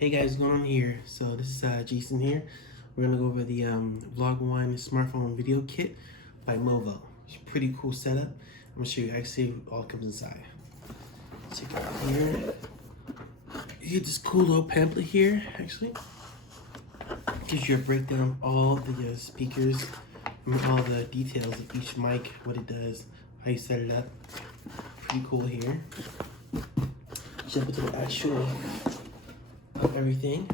Hey guys, what's going on here? So this is Jason here. We're gonna go over the Vlog One smartphone video kit by Movo. It's a pretty cool setup. I'm gonna show you actually what all comes inside. Check it out here. You get this cool little pamphlet here. Actually, gives you a breakdown of all the speakers and all the details of each mic, what it does, how you set it up. Pretty cool here. Jump into the actual everything.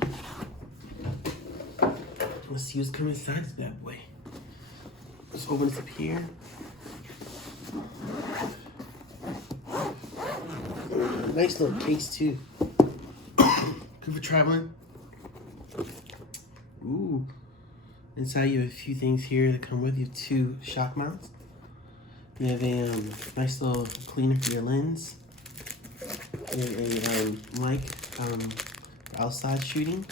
Let's see what's coming inside this bad boy. Let's open this up here. Nice little case too. Good for traveling. Ooh. Inside you have a few things here that come with you. 2 shock mounts. You have a nice little cleaner for your lens. You have a mic outside shooting.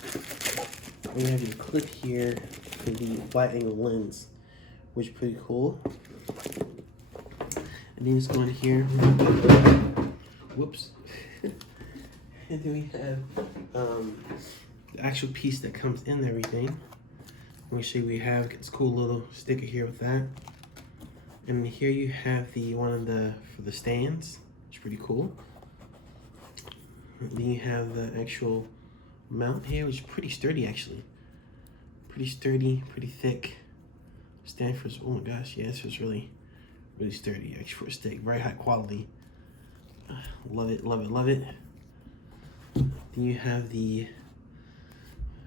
And you have your clip here for the wide angle lens, which is pretty cool. And then just go in here. Whoops. And then we have the actual piece that comes in everything. Let me show you what we have. Get this cool little sticker here with that. And here you have the one of the for the stands, which is pretty cool. And then you have the actual mount here, which is pretty sturdy actually. Pretty sturdy, pretty thick. Stand for, oh my gosh, yeah, this was really sturdy actually for a stick. Very high quality. Love it, love it, love it. Then you have the,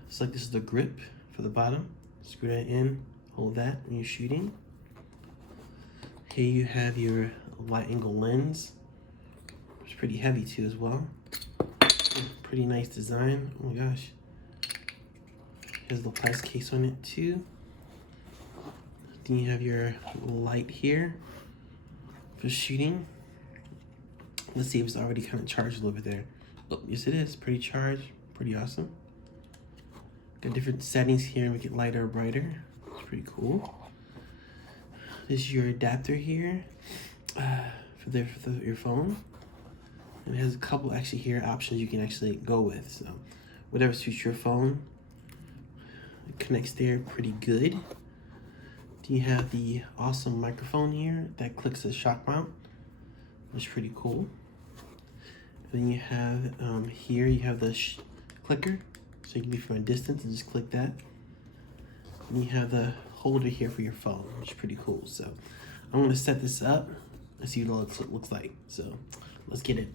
it's like this is the grip for the bottom. Screw that in, hold that when you're shooting. Here you have your wide angle lens. It's pretty heavy too as well. Pretty nice design. Oh my gosh. Here's the plastic case on it too. Then you have your light here for shooting. Let's see if it's already kind of charged a little bit there. Oh, yes it is. Pretty charged. Pretty awesome. Got different settings here to make it lighter or brighter. It's pretty cool. This is your adapter here for your phone. And it has a couple actually here options you can actually go with. So whatever suits your phone. It connects there pretty good. Then you have the awesome microphone here that clicks as shock mount, which is pretty cool. And then you have here you have the clicker, so you can do from a distance and just click that. And you have the holder here for your phone, which is pretty cool. So I'm gonna set this up and see what it looks like. So let's get it.